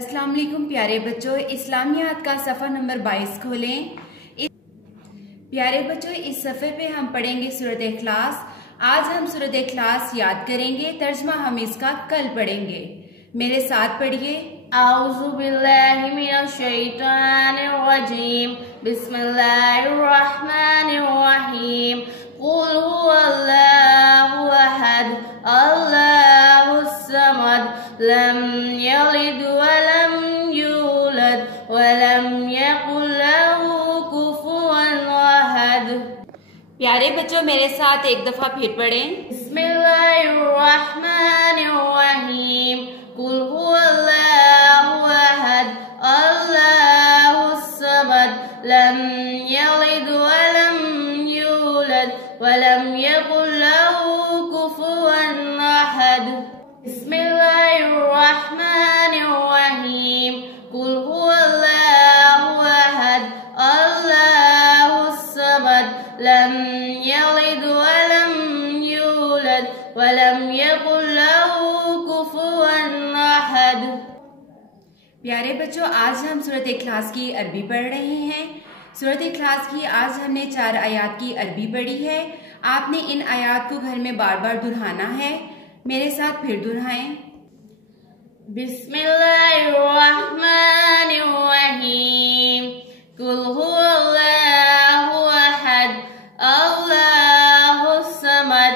अस्सलाम वालेकुम प्यारे बच्चों, इस्लामियात का सफ़ा नंबर 22 खोलें। प्यारे बच्चों, इस सफ़े पे हम पढ़ेंगे सूरत इखलास। आज हम सूरत इखलास याद करेंगे, तर्जमा हम इसका कल पढ़ेंगे। मेरे साथ पढ़िए। औज़ु बिल्लाहि मिनश शैतानिर रजीम, बिस्मिल्लाहिर रहमानिर रहीम। कुल हुवल्लाहु अहद, अल्लाहुस समद, लम यलिद वलम यूलद वलम यकुल लहू कुफुवन अहद। प्यारे बच्चों, मेरे साथ एक दफा फिर पढ़ें। बिस्मिल्लाहिर रहमानिर रहीम। कुल हुवल्लाहु अहद, अल्लाहुस समद, लम यलिद वलम यूलद वलम यकुल लहू कुफुवन अहद। बिस्मिल्लाहिर रहमानिर रहीम। कुल हुवल्लाहु अहद, अल्लाहुस समद, लम यलिद वलम यूलद वलम यकुल लहू कुफुवन अहद। प्यारे बच्चों, आज हम सूरत इखलास की अरबी पढ़ रहे हैं। सूरत इखलास की आज हमने 4 आयात की अरबी पढ़ी है। आपने इन आयात को घर में बार बार दोहराना है। मेरे साथ फिर दोहराएं। बिस्मिल्लाहिर रहमानिर रहीम। कुल हुवल्लाहु अहद, अल्लाहुस समद,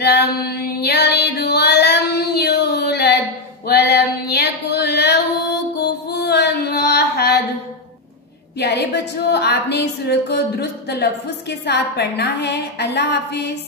लम यलिद वलम यूलद वलम यकुल लहू कुफुवन अहद। प्यारे बच्चों, आपने इस सूरत को दुरुस्त तलफ्फुज़ के साथ पढ़ना है। अल्लाह हाफिज।